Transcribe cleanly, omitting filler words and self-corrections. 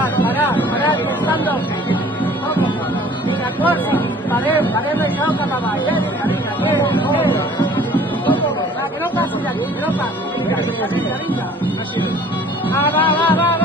Pará, pensando. Vinga, corsi, parem això cap avall, vinga, va, que no passi d'aquí, que no passi, vinga. Va,